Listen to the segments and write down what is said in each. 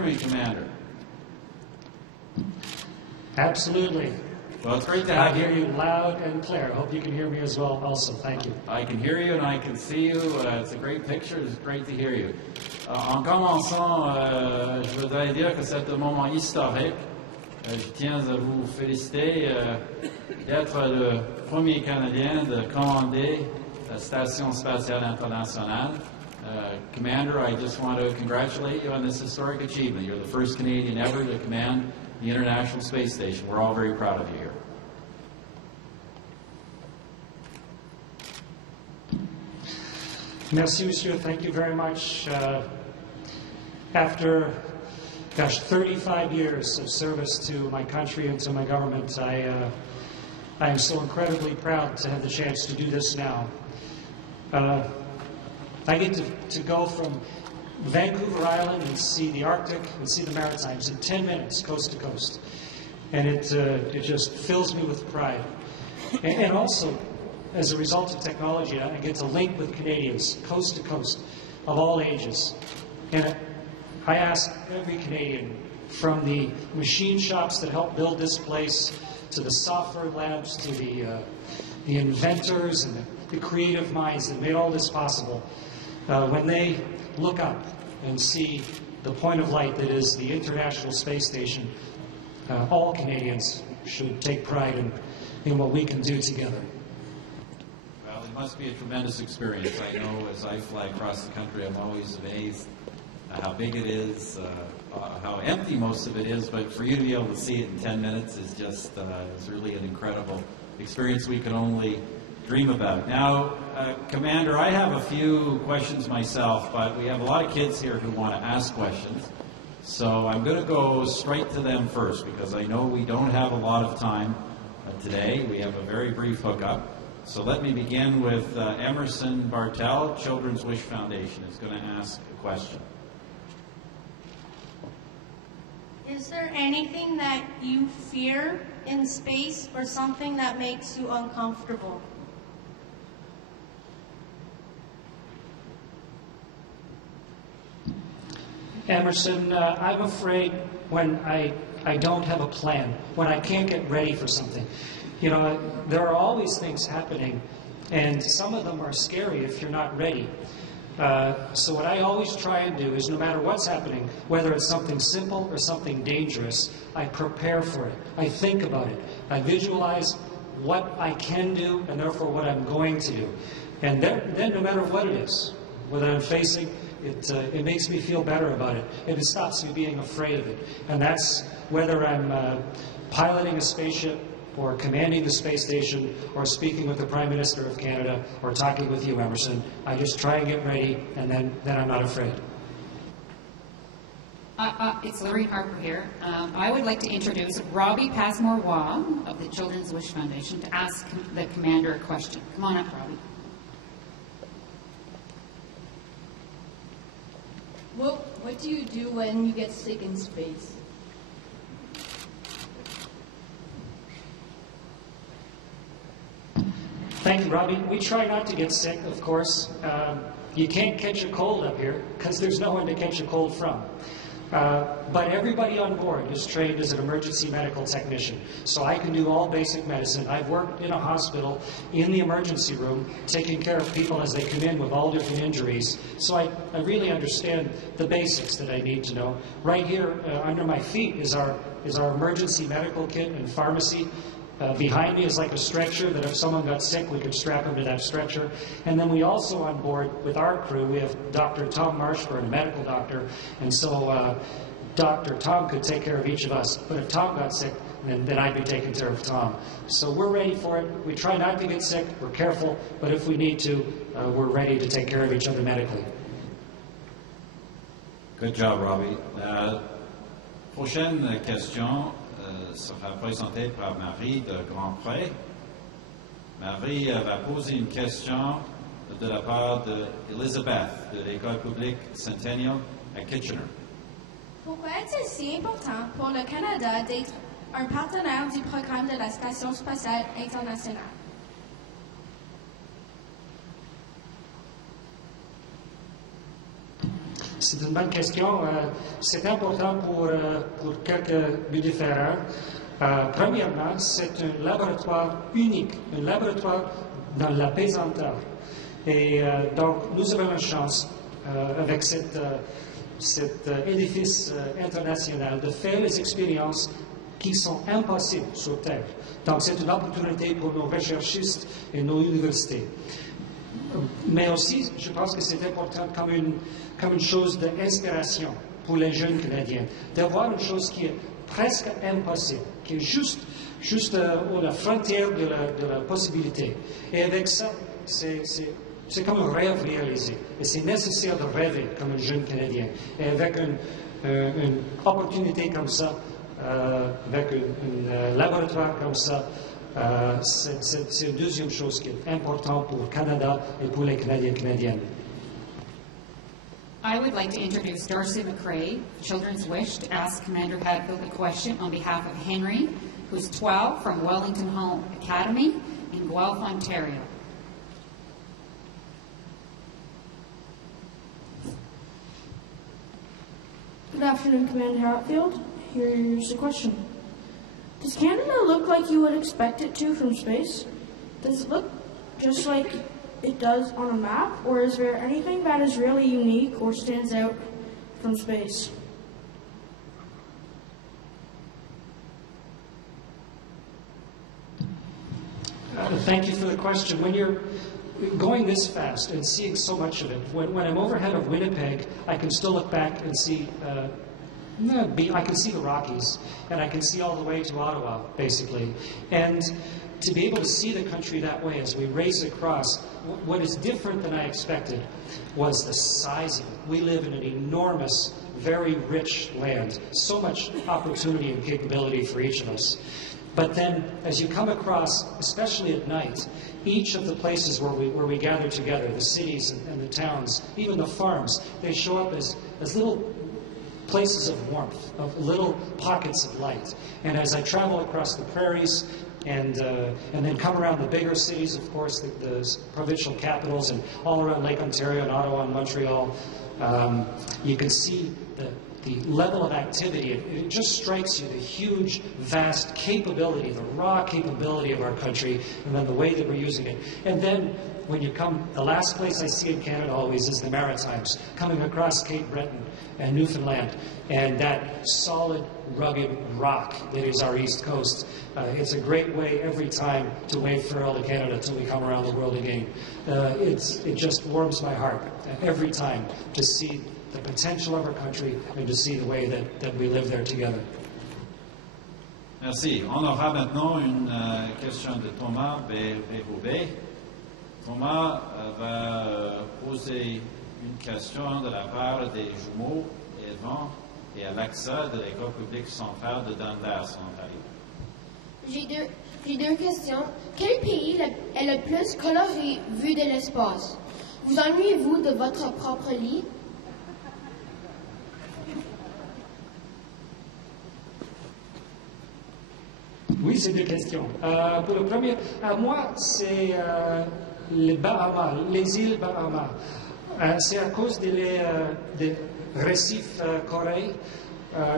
me, Commander? Absolutely. Well, it's great to have you. I hear you loud and clear. I hope you can hear me as well also. Thank you. I can hear you and I can see you. It's a great picture. It's great to hear you. En commençant, je voudrais dire que c'est un moment historique. Je tiens à vous féliciter d'être le premier Canadien de commander la Station spatiale internationale. Commander, I just want to congratulate you on this historic achievement. You're the first Canadian ever to command the International Space Station. We're all very proud of you here. Merci, monsieur. Thank you very much. After, 35 years of service to my country and to my government, I am so incredibly proud to have the chance to do this now. I get to go from Vancouver Island and see the Arctic and see the Maritimes in 10 minutes, coast to coast. And it just fills me with pride. And also, as a result of technology, I get to link with Canadians, coast to coast, of all ages. And I ask every Canadian, from the machine shops that help build this place, to the software labs, to the inventors and the creative minds that made all this possible, when they look up and see the point of light that is the International Space Station, all Canadians should take pride in what we can do together. Well, it must be a tremendous experience. I know as I fly across the country, I'm always amazed how big it is, how empty most of it is, but for you to be able to see it in 10 minutes is just is really an incredible experience we can only dream about. Now, Commander, I have a few questions myself, but we have a lot of kids here who want to ask questions. So I'm going to go straight to them first because I know we don't have a lot of time today. We have a very brief hookup. So let me begin with Emerson Bartel, Children's Wish Foundation, is going to ask a question. Is there anything that you fear in space or something that makes you uncomfortable? Emerson, I'm afraid when I don't have a plan, when I can't get ready for something. You know, there are always things happening, and some of them are scary if you're not ready. So what I always try and do is no matter what's happening, whether it's something simple or something dangerous, I prepare for it. I think about it. I visualize what I can do and therefore what I'm going to do. And then no matter what it is, whether I'm facing, it makes me feel better about it. And it stops me being afraid of it. And that's whether I'm piloting a spaceship or commanding the space station, or speaking with the Prime Minister of Canada, or talking with you, Emerson. I just try and get ready, and then I'm not afraid. It's Laureen Harper here. I would like to introduce Robbie Passmore-Waugh of the Children's Wish Foundation to ask the Commander a question. Come on up, Robbie. What do you do when you get sick in space? Thank you, Robbie. We try not to get sick, of course. You can't catch a cold up here because there's no one to catch a cold from. But everybody on board is trained as an emergency medical technician. So I can do all basic medicine. I've worked in a hospital in the emergency room taking care of people as they come in with all different injuries. So I really understand the basics that I need to know. Right here under my feet is our emergency medical kit and pharmacy. Behind me is like a stretcher that if someone got sick, we could strap them to that stretcher. And then we also on board with our crew, we have Dr. Tom Marshburn, a medical doctor. And so Dr. Tom could take care of each of us. But if Tom got sick, then I'd be taking care of Tom. So we're ready for it. We try not to get sick. We're careful. But if we need to, we're ready to take care of each other medically. Good job, Robbie. Prochaine question. Sera présentée par Marie de Grandpré. Marie va poser une question de la part d'Elizabeth de l'École publique Centennial à Kitchener. Pourquoi est-il si important pour le Canada d'être un partenaire du programme de la Station spatiale internationale? C'est une bonne question. C'est important pour quelques buts différents. Premièrement, c'est un laboratoire unique, un laboratoire dans la pesanteur. Et donc, nous avons la chance, avec cet édifice international, de faire les expériences qui sont impossibles sur Terre. Donc, c'est une opportunité pour nos recherchistes et nos universités. Mais aussi, je pense que c'est important comme une chose d'inspiration pour les jeunes Canadiens, d'avoir une chose qui est presque impossible, qui est juste à la frontière de la possibilité. Et avec ça, c'est comme un rêve réalisé. Et c'est nécessaire de rêver comme un jeune Canadien. Et avec une opportunité comme ça, avec un laboratoire comme ça, c'est une deuxième chose qui est importante pour le Canada et pour les Canadiens et Canadiennes. I would like to introduce Darcy McCrae, Children's Wish, to ask Commander Hadfield a question on behalf of Henry, who's 12, from Wellington Hall Academy in Guelph, Ontario. Good afternoon, Commander Hatfield. Here's a question. Does Canada look like you would expect it to from space? Does it look just like it does on a map, or is there anything that is really unique or stands out from space? Thank you for the question. When you're going this fast and seeing so much of it, when I'm overhead of Winnipeg, I can still look back and see, I can see the Rockies, and I can see all the way to Ottawa, basically. And to be able to see the country that way as we race across, what is different than I expected was the size of it. We live in an enormous, very rich land, so much opportunity and capability for each of us. But then, as you come across, especially at night, each of the places where we gather together, the cities and the towns, even the farms, they show up as little places of warmth, of little pockets of light. And as I travel across the prairies and then come around the bigger cities, of course, the provincial capitals, and all around Lake Ontario and Ottawa and Montreal, you can see the level of activity. It just strikes you the huge, vast capability, the raw capability of our country, and then the way that we're using it. And then when you come, the last place I see in Canada always is the Maritimes, coming across Cape Breton and Newfoundland, and that solid, rugged rock that is our East Coast. It's a great way every time to wave farewell to Canada till we come around the world again. It just warms my heart every time to see the potential of our country and to see the way that we live there together. Merci. On aura maintenant une question de Thomas Béroubet. Thomas va poser une question de la part des jumeaux Evan et Alexa de l'École publique centrale de Dundas, Ontario. J'ai deux questions. Quel pays est le plus coloré vu de l'espace? Vous ennuyez-vous de votre propre lit? Oui, c'est deux questions. Pour le premier, à moi, c'est les Bahamas, les îles Bahamas. C'est à cause des récifs coraux.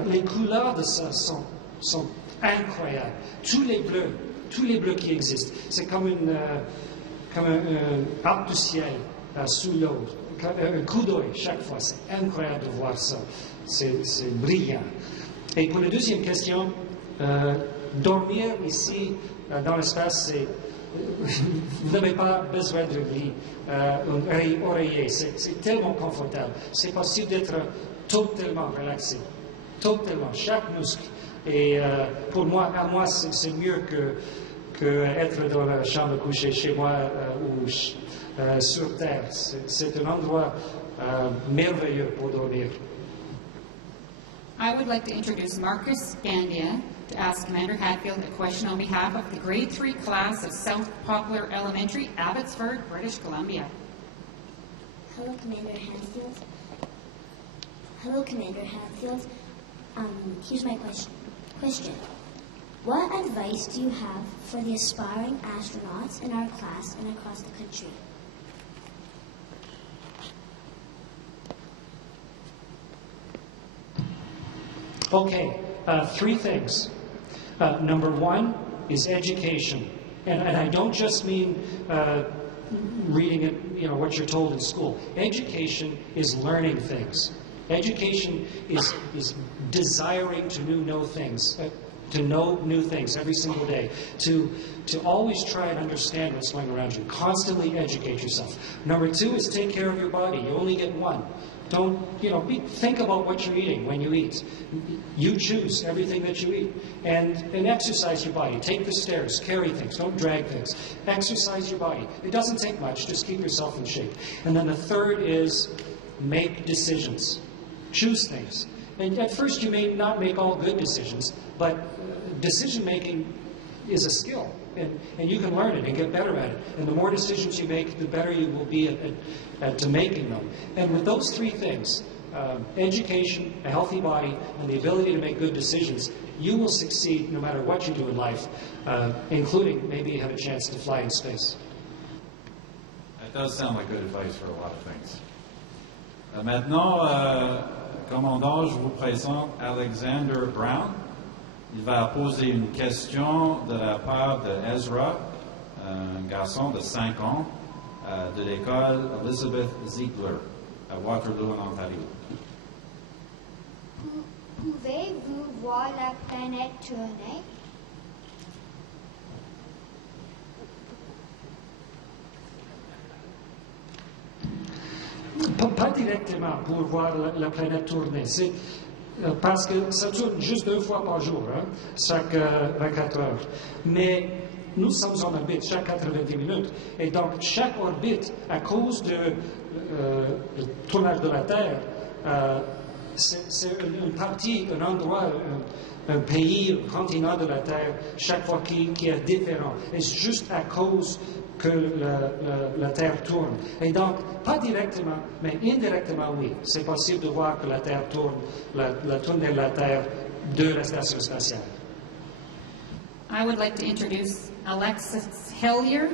Les couleurs de ça sont incroyables. Tous les bleus qui existent. C'est comme un arc du ciel sous l'eau. Un coup d'œil chaque fois. C'est incroyable de voir ça. C'est brillant. Et pour la deuxième question, dormir ici dans l'espace, vous n'avez pas besoin de lit, un oreiller, c'est tellement confortable. C'est possible d'être totalement relaxé, totalement, chaque muscle. Et pour moi, à moi, c'est mieux que être dans la chambre couchée chez moi ou sur Terre. C'est un endroit merveilleux pour dormir. I would like to introduce Marcus Gandia to ask Commander Hadfield a question on behalf of the Grade 3 class of South Poplar Elementary, Abbotsford, British Columbia. Hello, Commander Hadfield. Hello, Commander Hadfield. Here's my question. What advice do you have for the aspiring astronauts in our class and across the country? Okay, three things. Number one is education. And I don't just mean reading it, what you're told in school. Education is learning things. Education is desiring to know things, to know new things every single day, to always try and understand what's going around you. Constantly educate yourself. Number two is take care of your body. You only get one. Don't, think about what you're eating when you eat. You choose everything that you eat. And exercise your body. Take the stairs. Carry things. Don't drag things. Exercise your body. It doesn't take much. Just keep yourself in shape. And then the third is make decisions. Choose things. And at first you may not make all good decisions, but decision making is a skill. And you can learn it and get better at it. And the more decisions you make, the better you will be at making them. And with those three things, education, a healthy body, and the ability to make good decisions, you will succeed no matter what you do in life, including maybe have a chance to fly in space. That does sound like good advice for a lot of things. Maintenant, commandant, je vous présente Alexander Brown. Il va poser une question de la part de Ezra, un garçon de 5 ans, de l'école Elizabeth Ziegler, à Waterloo, en Ontario. Pouvez-vous voir la planète tourner? Pas directement pour voir la planète tourner. C'est parce que ça tourne juste 2 fois par jour, chaque 24 heures. Mais nous sommes en orbite chaque 90 minutes. Et donc, chaque orbite, à cause du tournage de la Terre, c'est une partie, un endroit, un pays, un continent de la Terre, chaque fois qui est différent. Et c'est juste à cause que la Terre tourne. Et donc, pas directement, mais indirectement, oui. C'est possible de voir que la Terre tourne, la tournée de la Terre de la station spatiale. I would like to introduce Alexis Hillier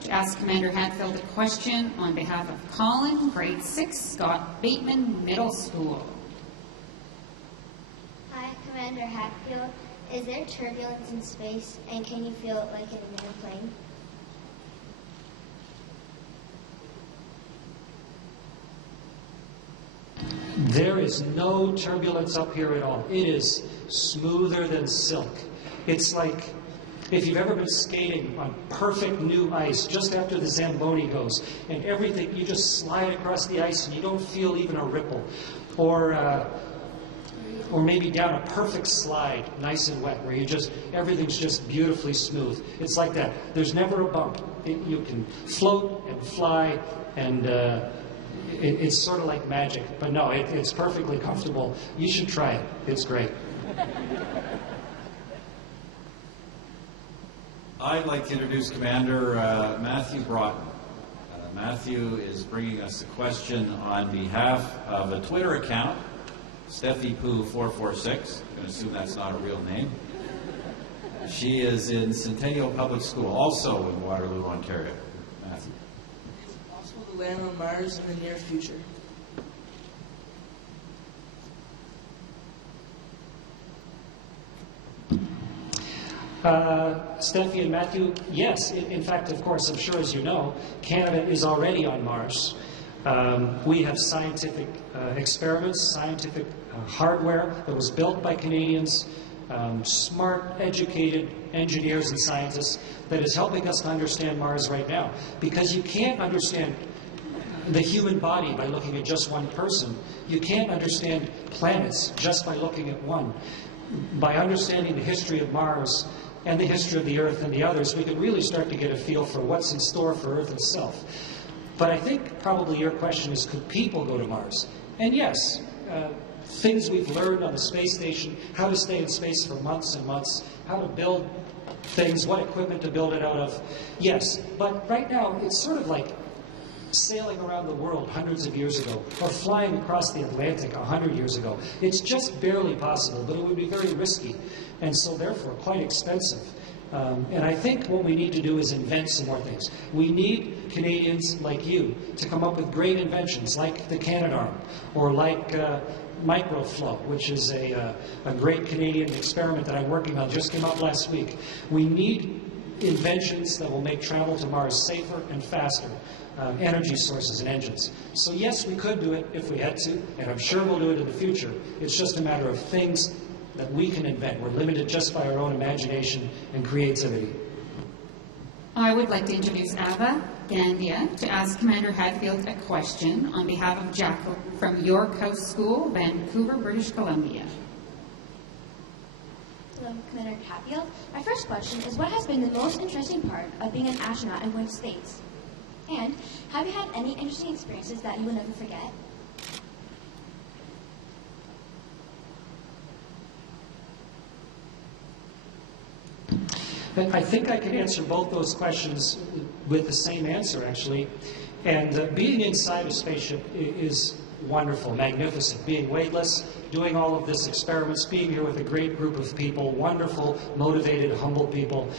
to ask Commander Hadfield a question on behalf of Colin, grade 6, Scott Bateman Middle School. Hi, Commander Hatfield. Is there turbulence in space, and can you feel it like in an airplane? There is no turbulence up here at all. It is smoother than silk. It's like if you've ever been skating on perfect new ice just after the Zamboni goes, and everything, you just slide across the ice and you don't feel even a ripple. Or maybe down a perfect slide, nice and wet, where everything's just beautifully smooth. It's like that. There's never a bump. You can float and fly, and it's sort of like magic. But no, it's perfectly comfortable. You should try it. It's great. I'd like to introduce Commander Matthew Broughton. Matthew is bringing us a question on behalf of a Twitter account, SteffiPoo446. I'm going to assume that's not a real name. She is in Centennial Public School, also in Waterloo, Ontario. Matthew. Is it possible to land on Mars in the near future? Steffi and Matthew, yes. In fact, of course, I'm sure as you know, Canada is already on Mars. We have scientific experiments, scientific hardware that was built by Canadians, smart, educated engineers and scientists that is helping us to understand Mars right now. Because you can't understand the human body by looking at just one person. You can't understand planets just by looking at one. By understanding the history of Mars and the history of the Earth and the others, we can really start to get a feel for what's in store for Earth itself. But I think probably your question is, could people go to Mars? And yes, things we've learned on the space station, how to stay in space for months and months, how to build things, what equipment to build it out of, yes. But right now, it's sort of like sailing around the world hundreds of years ago, or flying across the Atlantic 100 years ago. It's just barely possible, but it would be very risky, and so therefore quite expensive. And I think what we need to do is invent some more things. We need Canadians like you to come up with great inventions, like the Canadarm, or like microflow, which is a great Canadian experiment that I'm working on, just came out last week. We need inventions that will make travel to Mars safer and faster, energy sources and engines. So yes, we could do it if we had to, and I'm sure we'll do it in the future. It's just a matter of things that we can invent. We're limited just by our own imagination and creativity. I would like to introduce Ava Gandia to ask Commander Hadfield a question on behalf of Jacqueline from York House School, Vancouver, British Columbia. Hello, Commander Hadfield. My first question is, what has been the most interesting part of being an astronaut and going to space? And have you had any interesting experiences that you will never forget? I think I can answer both those questions with the same answer, actually. And being inside a spaceship is wonderful, magnificent. Being weightless, doing all of this experiments, being here with a great group of people, wonderful, motivated, humble people.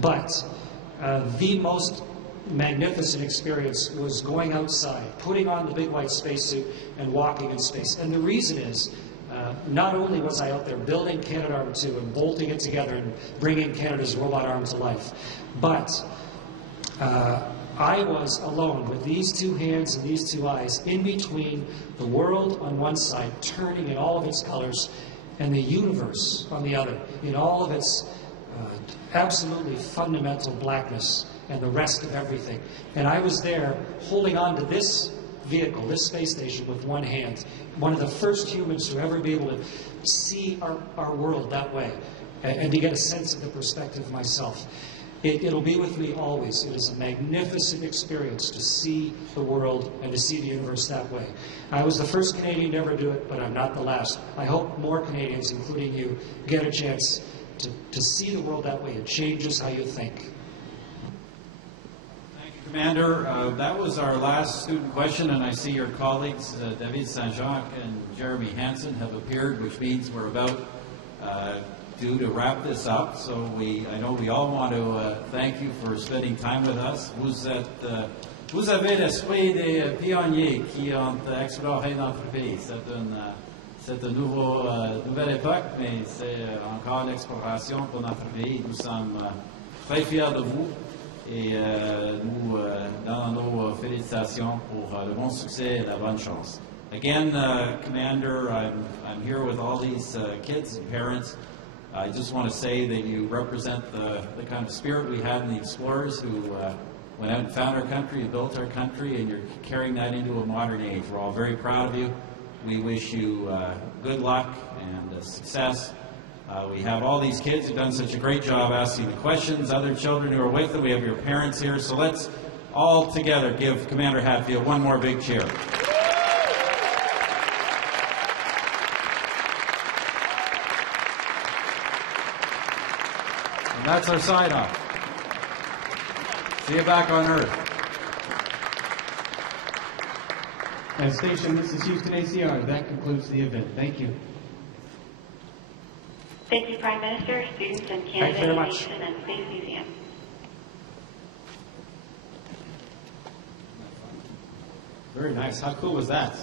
But the most magnificent experience was going outside, putting on the big white spacesuit and walking in space. And the reason is, not only was I out there building Canadarm2 and bolting it together and bringing Canada's robot arm to life, but I was alone with these two hands and these two eyes in between the world on one side, turning in all of its colors, and the universe on the other, in all of its absolutely fundamental blackness and the rest of everything. And I was there holding on to this vehicle, this space station, with one hand. One of the first humans to ever be able to see our world that way and to get a sense of the perspective myself. It'll be with me always. It is a magnificent experience to see the world and to see the universe that way. I was the first Canadian to ever do it, but I'm not the last. I hope more Canadians, including you, get a chance to see the world that way. It changes how you think. Commander, that was our last student question, and I see your colleagues, David Saint-Jacques and Jeremy Hansen, have appeared, which means we're about due to wrap this up. So I know we all want to thank you for spending time with us. Vous avez l'esprit des pionniers qui ont exploré notre pays. C'est une nouvelle époque, mais c'est encore l'exploration pour notre pays. Nous sommes très fiers de vous. Et nous donnons nos félicitations pour le bon succès et la bonne chance. Again, Commander, I'm here with all these kids and parents. I just want to say that you represent the kind of spirit we had in the explorers who went out and found our country, built our country, and you're carrying that into a modern age. We're all very proud of you. We wish you good luck and success. We have all these kids who've done such a great job asking the questions, other children who are with them. We have your parents here. So let's all together give Commander Hadfield one more big cheer. And that's our sign-off. See you back on Earth. At station, this is Houston ACR. That concludes the event. Thank you. Thank you, Prime Minister, students, and Canada Aviation and Space Museum. Very nice. How cool was that?